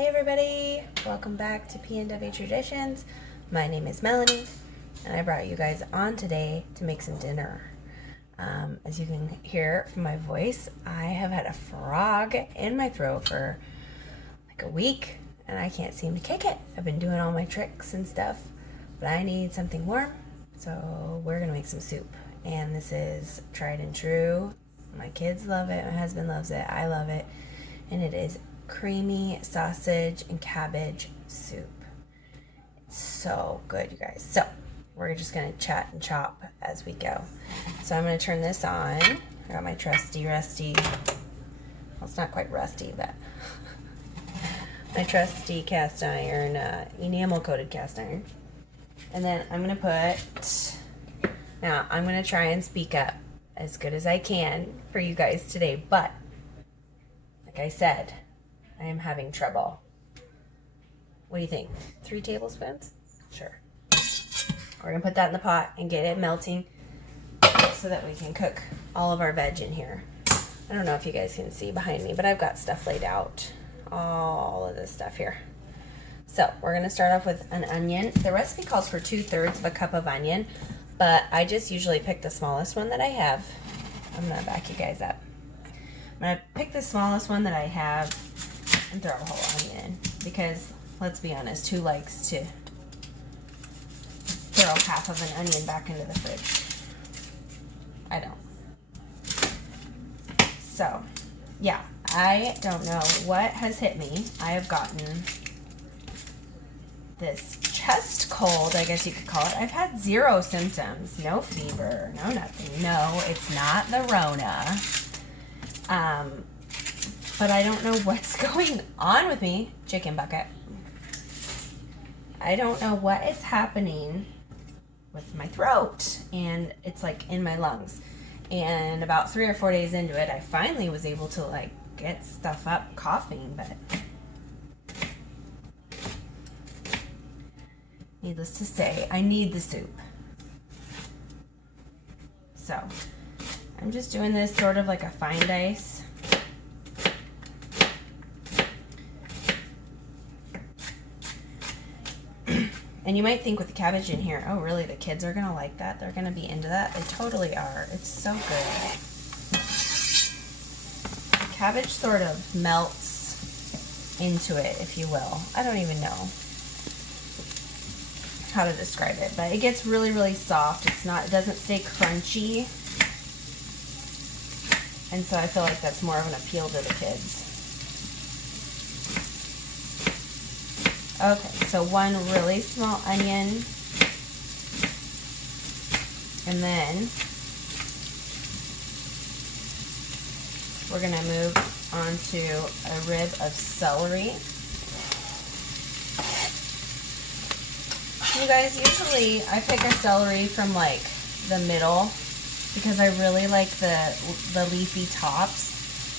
Hey everybody, welcome back to PNW Traditions. My name is Melanie and I brought you guys on today to make some dinner. As you can hear from my voice, I have had a frog in my throat for like a week and I can't seem to kick it. I've been doing all my tricks and stuff, but I need something warm, so we're gonna make some soup. And this is tried and true. My kids love it, my husband loves it, I love it, and it is creamy sausage and cabbage soup. It's so good, you guys. So we're just gonna chat and chop as we go. So I'm gonna turn this on. I got my trusty rusty, well, it's not quite rusty, but my trusty cast iron, enamel coated cast iron. And then I'm gonna now I'm gonna try and speak up as good as I can for you guys today, but like I said, I am having trouble. What do you think? 3 tablespoons? Sure. We're gonna put that in the pot and get it melting so that we can cook all of our veg in here. I don't know if you guys can see behind me, but I've got stuff laid out. All of this stuff here. So we're gonna start off with an onion. The recipe calls for 2/3 of a cup of onion, but I just usually pick the smallest one that I have. I'm gonna back you guys up. I'm gonna pick the smallest one that I have and throw a whole onion in, because let's be honest, who likes to throw half of an onion back into the fridge? I don't. So yeah, I don't know what has hit me. I have gotten this chest cold, I guess you could call it. I've had 0 symptoms, no fever, no nothing. No, it's not the Rona. But I don't know what's going on with me. Chicken bucket. I don't know what is happening with my throat, and it's like in my lungs. And about 3 or 4 days into it, I finally was able to like get stuff up coughing, but needless to say, I need the soup. So I'm just doing this sort of like a fine dice. And you might think with the cabbage in here, oh really, the kids are gonna like that? They're gonna be into that? They totally are. It's so good. Cabbage sort of melts into it, if you will. I don't even know how to describe it, but it gets really, really soft. It doesn't stay crunchy. And so I feel like that's more of an appeal to the kids. Okay, so 1 really small onion, and then we're gonna move on to a rib of celery. You guys, usually I pick a celery from like the middle because I really like the leafy tops.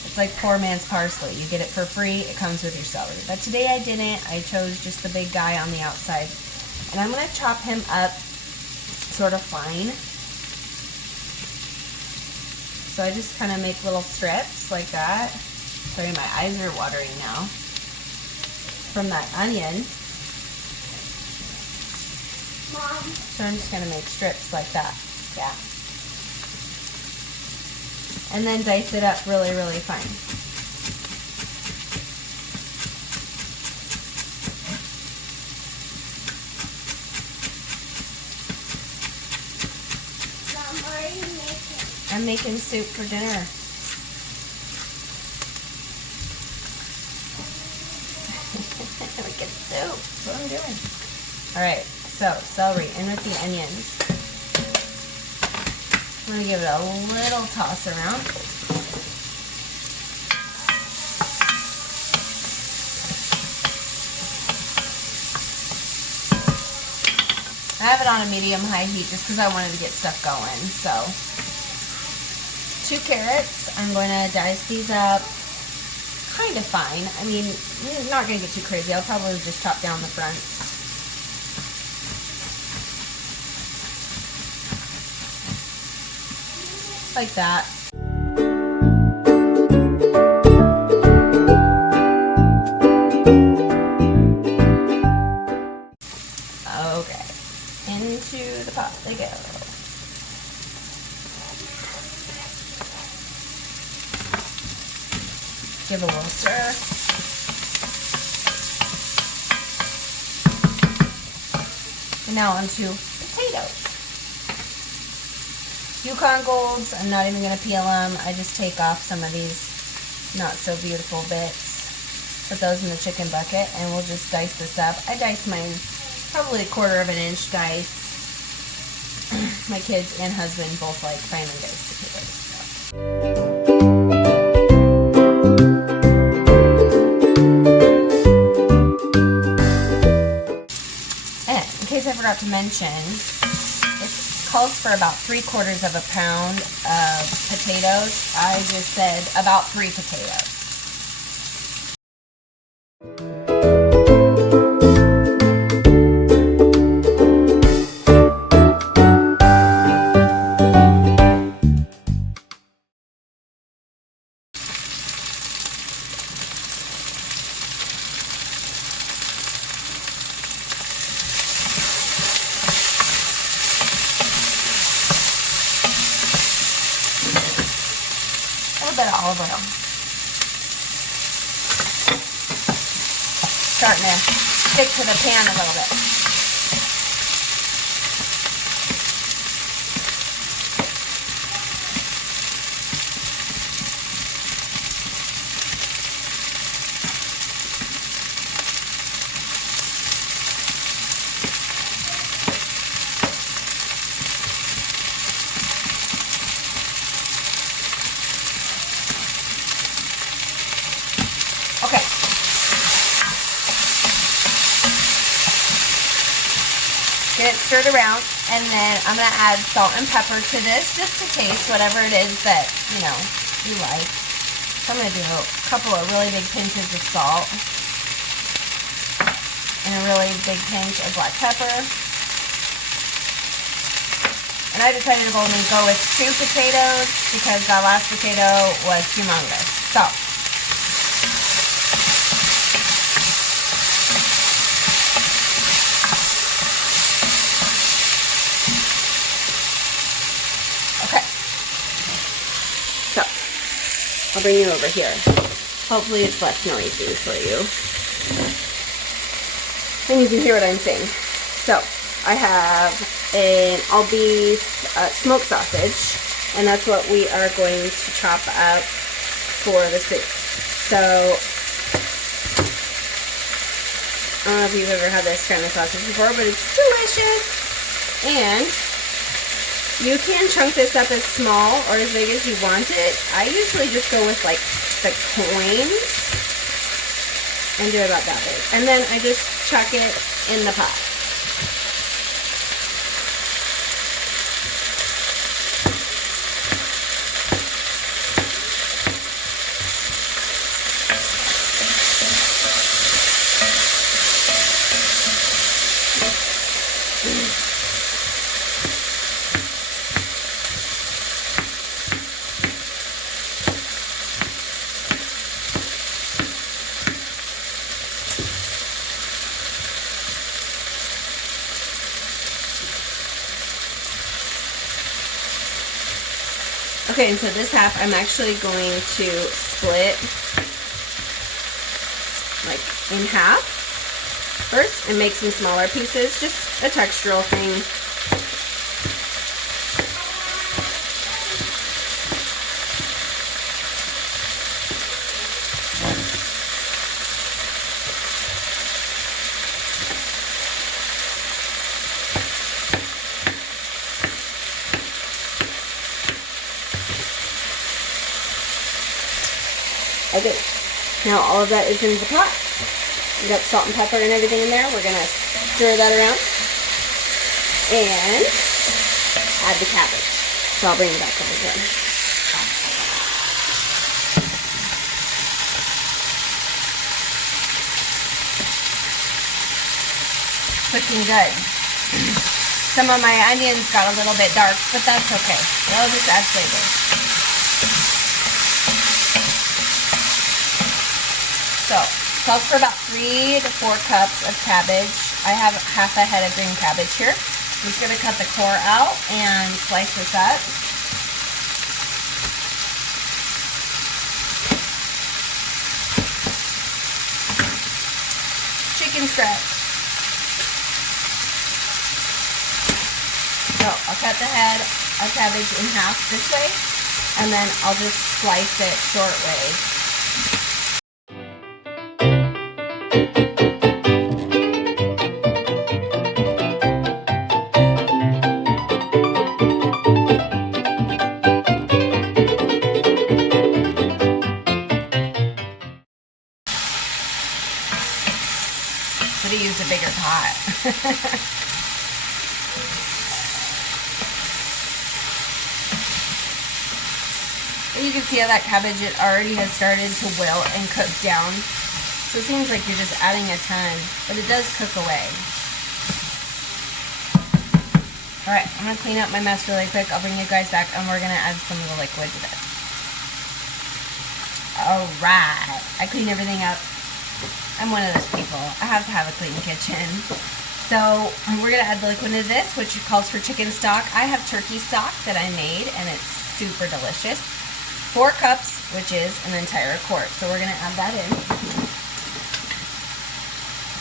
It's like poor man's parsley. You get it for free, it comes with your celery. But today I didn't. I chose just the big guy on the outside. And I'm going to chop him up sort of fine. So I just kind of make little strips like that. Sorry, my eyes are watering now from that onion. Mom. So I'm just going to make strips like that. Yeah. And then dice it up really, really fine. Mom, what are you making? I'm making soup for dinner. Making soup. That's what I'm doing. All right, so celery in with the onions. I'm going to give it a little toss around. I have it on a medium-high heat just because I wanted to get stuff going. So 2 carrots. I'm going to dice these up kind of fine. I mean, I'm not going to get too crazy. I'll probably just chop down the fronts. Like that. they go. Give a little stir. And now onto potatoes. Yukon Golds, I'm not even going to peel them. I just take off some of these not so beautiful bits. Put those in the chicken bucket and we'll just dice this up. I dice mine probably 1/4 inch dice. My kids and husband both like finely diced potatoes. And in case I forgot to mention, it calls for about 3/4 pound of potatoes. I just said about 3 potatoes. A little bit of olive oil. Starting to stick to the pan a little bit. Okay. Get it stirred around, and then I'm going to add salt and pepper to this just to taste whatever it is that, you like. So I'm going to do a couple of really big pinches of salt and a really big pinch of black pepper. And I decided to only go with 2 potatoes because that last potato was humongous. So I'll bring you over here. Hopefully it's less noisy for you. And you can hear what I'm saying. So, I have an all beef smoked sausage, and that's what we are going to chop up for the soup. So, I don't know if you've ever had this kind of sausage before, but it's delicious. And you can chunk this up as small or as big as you want it. I usually just go with like the coins and do it about that big. And then I just chuck it in the pot. Okay, and so this half I'm actually going to split like in half first and make some smaller pieces, just a textural thing. Okay, now all of that is in the pot. We got salt and pepper and everything in there. We're gonna stir that around and add the cabbage. So I'll bring it back over here. Looking good. Some of my onions got a little bit dark, but that's okay. They'll just add flavor. So, calls for about 3 to 4 cups of cabbage. I have half a head of green cabbage here. just going to cut the core out and slice this up. Chicken strips. So I'll cut the head of cabbage in half this way, and then I'll just slice it short ways. Should have used a bigger pot. And you can see how that cabbage, it already has started to wilt and cook down. So it seems like you're just adding a ton, but it does cook away. Alright, I'm going to clean up my mess really quick. I'll bring you guys back and we're going to add some of the liquid to this. Alright, I clean everything up. I'm one of those people. I have to have a clean kitchen. So we're going to add the liquid into this, which calls for chicken stock. I have turkey stock that I made and it's super delicious. 4 cups, which is an entire quart. So we're going to add that in.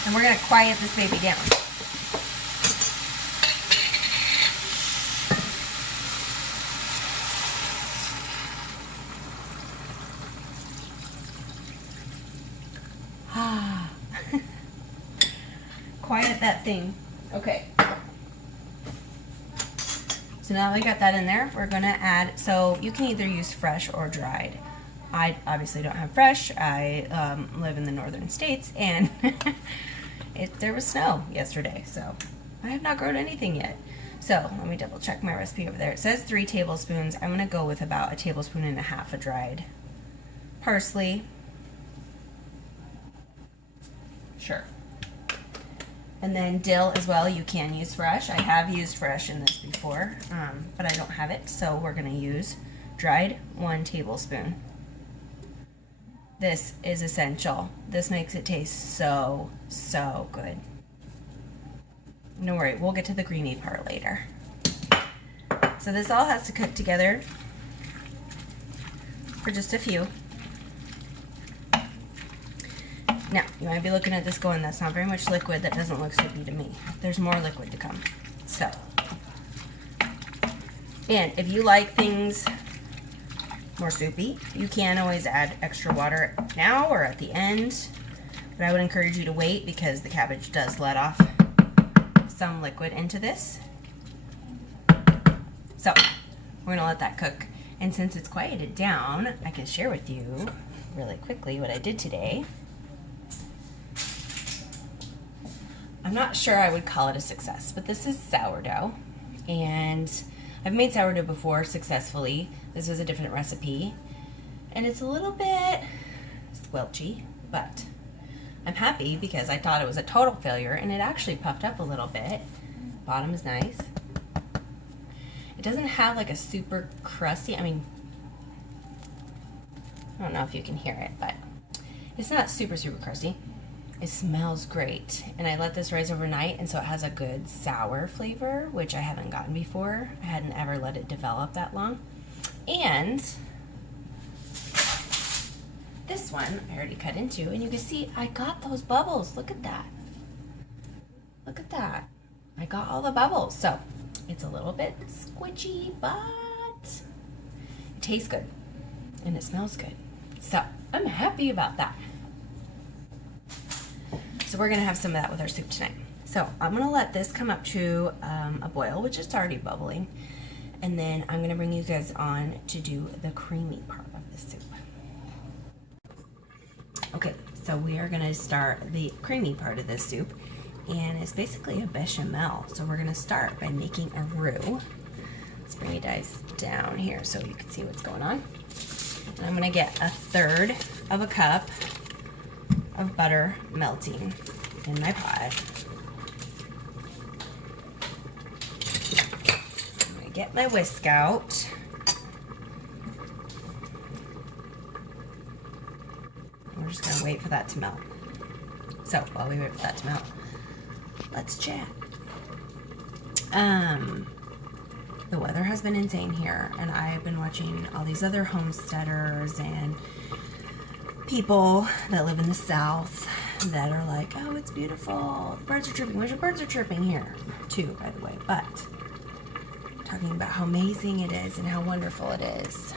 And we're going to quiet this baby down. Quiet that thing. Okay. So now that we got that in there, we're going to add, so you can either use fresh or dried. I obviously don't have fresh. I live in the northern states, and there was snow yesterday, so I have not grown anything yet. So let me double check my recipe over there. It says 3 tablespoons. I'm going to go with about 1.5 tablespoons of dried parsley. Sure. And then dill as well, you can use fresh. I have used fresh in this before, but I don't have it, so we're gonna use dried 1 tablespoon. This is essential. This makes it taste so, so good. Don't worry, we'll get to the creamy part later. So this all has to cook together for just a few. Now, you might be looking at this going, that's not very much liquid. That doesn't look soupy to me. There's more liquid to come. So, and if you like things more soupy, you can always add extra water now or at the end. But I would encourage you to wait because the cabbage does let off some liquid into this. So, we're gonna let that cook. And since it's quieted down, I can share with you really quickly what I did today. I'm not sure I would call it a success, but this is sourdough, and I've made sourdough before successfully. This was a different recipe, and it's a little bit squelchy, but I'm happy because I thought it was a total failure, and it actually puffed up a little bit. Bottom is nice. It doesn't have like a super crusty, I mean, I don't know if you can hear it, but it's not super, super crusty. It smells great, and I let this rise overnight, and so it has a good sour flavor, which I haven't gotten before. I hadn't ever let it develop that long. And this one I already cut into, and you can see I got those bubbles. Look at that. Look at that. I got all the bubbles. So it's a little bit squishy, but it tastes good, and it smells good. So I'm happy about that. So we're gonna have some of that with our soup tonight. So I'm gonna let this come up to a boil, which is already bubbling. And then I'm gonna bring you guys on to do the creamy part of the soup. Okay, so we are gonna start the creamy part of this soup. And it's basically a bechamel. So we're gonna start by making a roux. Let's bring you guys down here so you can see what's going on. And I'm gonna get 1/3 of a cup of butter melting in my pot. I'm gonna get my whisk out. We're just gonna wait for that to melt. So while we wait for that to melt, let's chat. The weather has been insane here, and I've been watching all these other homesteaders and people that live in the South that are like, oh, it's beautiful, the birds are chirping. Wish the birds are chirping here too, by the way, but talking about how amazing it is and how wonderful it is.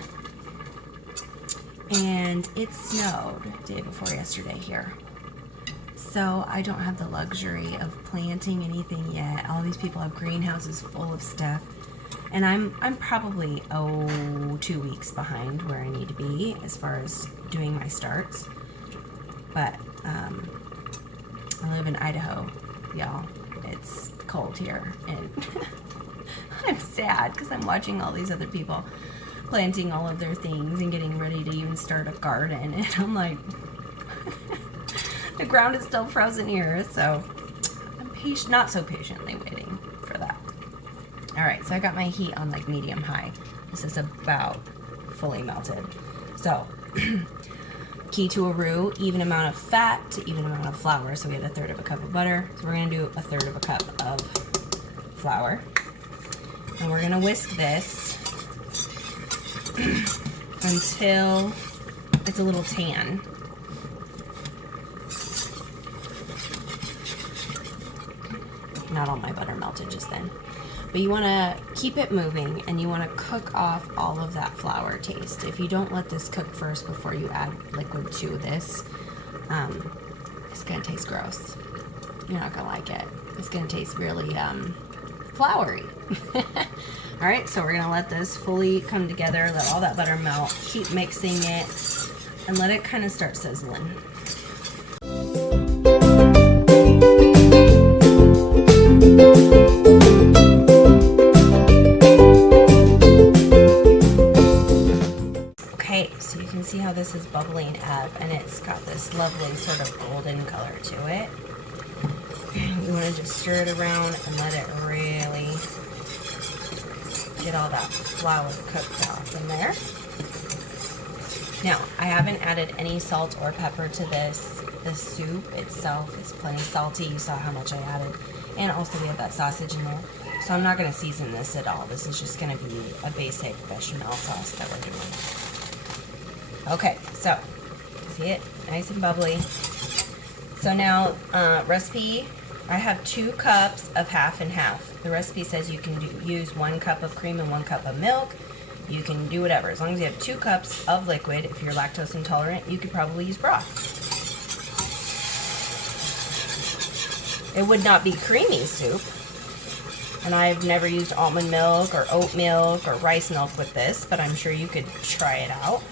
And it snowed day before yesterday here. So I don't have the luxury of planting anything yet. All these people have greenhouses full of stuff. And I'm probably 2 weeks behind where I need to be as far as doing my starts. But I live in Idaho, y'all. It's cold here, and I'm sad because I'm watching all these other people planting all of their things and getting ready to even start a garden, and I'm like, the ground is still frozen here, so I'm not so patiently waiting for that. All right, so I got my heat on like medium high. This is about fully melted. So key to a roux, even amount of fat to even amount of flour. So we have 1/3 of a cup of butter. So we're gonna do 1/3 of a cup of flour. And we're gonna whisk this until it's a little tan. Not all my butter melted just then. But you want to keep it moving, and you want to cook off all of that flour taste. If you don't let this cook first before you add liquid to this, it's going to taste gross. You're not going to like it. It's going to taste really floury. Alright, so we're going to let this fully come together, let all that butter melt, keep mixing it, and let it kind of start sizzling. So you can see how this is bubbling up, and it's got this lovely sort of golden color to it. You want to just stir it around and let it really get all that flour cooked off in there. Now, I haven't added any salt or pepper to this. The soup itself is plenty salty. You saw how much I added. And also we have that sausage in there. So I'm not going to season this at all. This is just going to be a basic bechamel sauce that we're doing. Okay, so see it? Nice and bubbly. So now, recipe, I have 2 cups of half and half. The recipe says you can use 1 cup of cream and 1 cup of milk. You can do whatever. As long as you have 2 cups of liquid. If you're lactose intolerant, you could probably use broth. It would not be creamy soup. And I've never used almond milk or oat milk or rice milk with this, but I'm sure you could try it out.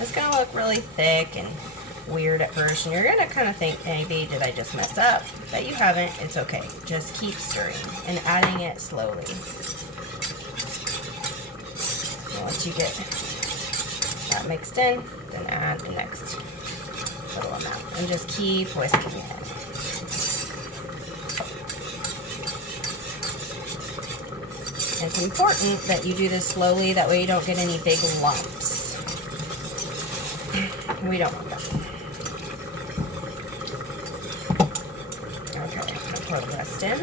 It's going to look really thick and weird at first, and you're going to kind of think, maybe, did I just mess up? But you haven't. It's okay. Just keep stirring and adding it slowly. And once you get that mixed in, then add the next little amount. And just keep whisking it. It's important that you do this slowly, that way you don't get any big lumps. We don't want that. Okay, I'm going to pour the rest in.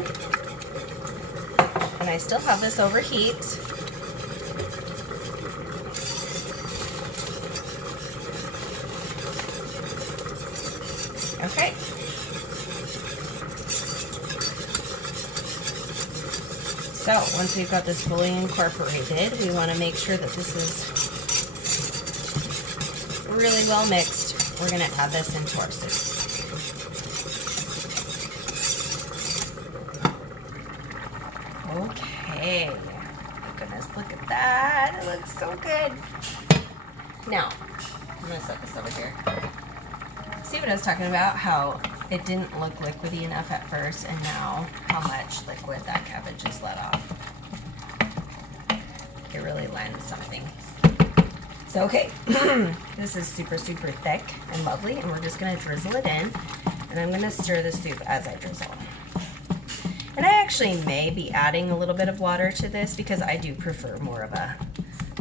And I still have this overheat. Okay. So, once we've got this fully incorporated, we want to make sure that this is really well mixed. We're going to add this into our soup. Okay. My goodness, look at that. It looks so good. Now, I'm going to set this over here. See what I was talking about? How it didn't look liquidy enough at first, and now how much liquid that cabbage has let off. It really lends something. So, okay, this is super, super thick and lovely, and we're just going to drizzle it in, and I'm going to stir the soup as I drizzle. And I actually may be adding a little bit of water to this because I do prefer more of a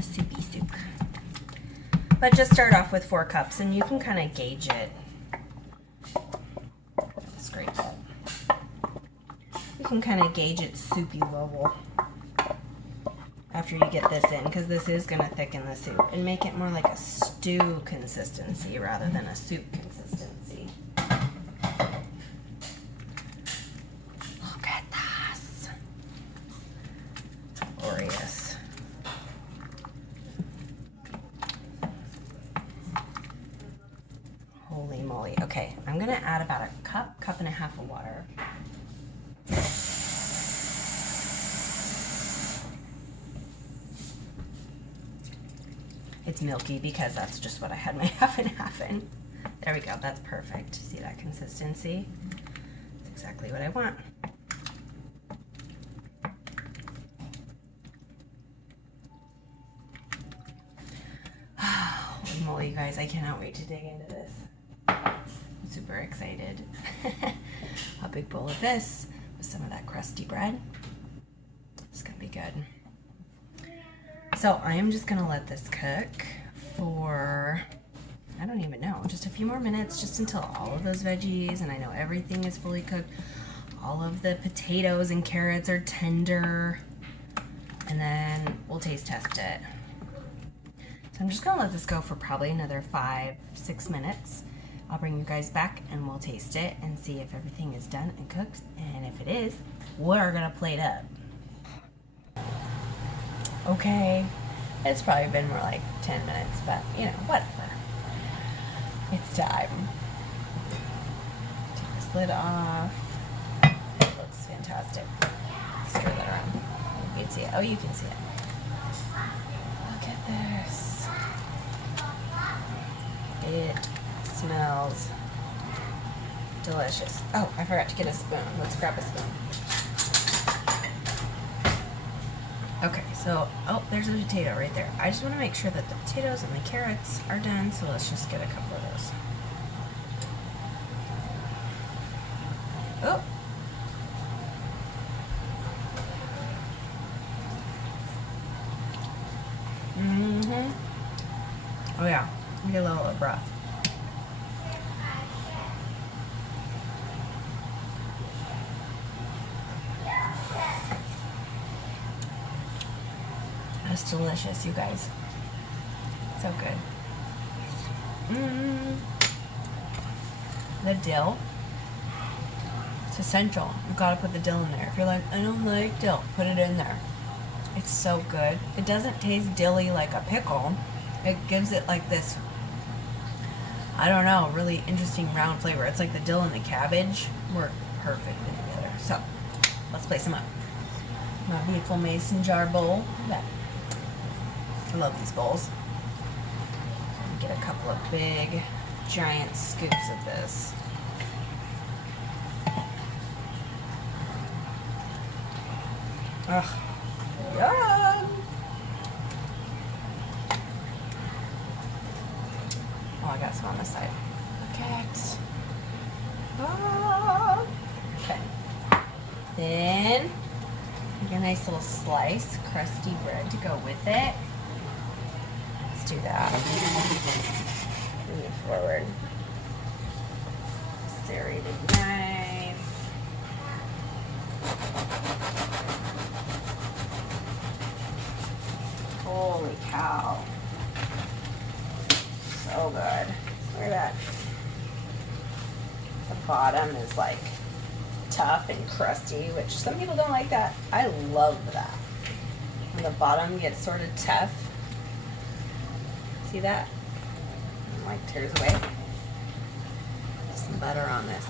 soupy soup. But just start off with 4 cups, and you can kind of gauge it. Scrape it. You can kind of gauge its soupy level after you get this in, because this is going to thicken the soup and make it more like a stew consistency rather than a soup consistency. Look at this. Glorious. Holy moly. Okay, I'm going to add about a cup and a half of water. It's milky because that's just what I had my half and half in. There we go, that's perfect. See that consistency? That's exactly what I want. Holy moly, you guys, I cannot wait to dig into this. I'm super excited. A big bowl of this with some of that crusty bread. It's gonna be good. So I am just gonna let this cook for, I don't even know, just a few more minutes, just until all of those veggies, and I know everything is fully cooked. All of the potatoes and carrots are tender, and then we'll taste test it. So I'm just gonna let this go for probably another 5-6 minutes. I'll bring you guys back and we'll taste it and see if everything is done and cooked, and if it is, we're gonna plate up. Okay, it's probably been more like 10 minutes, but you know, whatever. It's time. Take this lid off. It looks fantastic. Stir that around. You can see it. Oh, you can see it. Look at this. It smells delicious. Oh, I forgot to get a spoon. Let's grab a spoon. Okay, so, oh, there's a potato right there. I just want to make sure that the potatoes and the carrots are done, so let's just get a couple of those. Oh. Oh yeah, get a little broth. That's delicious, you guys. So good. The dill. It's essential. You've got to put the dill in there. If you're like, I don't like dill, put it in there. It's so good. It doesn't taste dilly like a pickle. It gives it like this, I don't know, really interesting round flavor. It's like the dill and the cabbage work perfectly together. So, let's place them up. My beautiful mason jar bowl. Look at that. I love these bowls. Get a couple of big, giant scoops of this. Ugh, yum! Oh, I got some on this side. Look at. Ah. Okay. Then, make a nice little slice, crusty bread to go with it. Let's do that. Move forward. Serrated knife. Holy cow. So good. Look at that. The bottom is like tough and crusty, which some people don't like that. I love that. When the bottom gets sort of tough. See that? And like tears away. Some butter on this.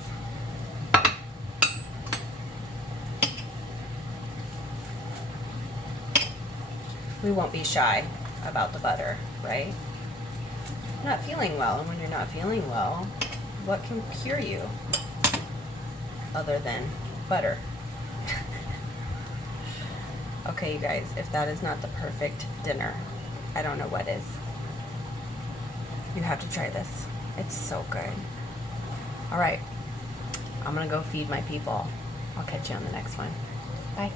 We won't be shy about the butter, right? Not feeling well, and when you're not feeling well, what can cure you other than butter? Okay, you guys, if that is not the perfect dinner, I don't know what is. You have to try this. It's so good. All right, I'm gonna go feed my people. I'll catch you on the next one. Bye.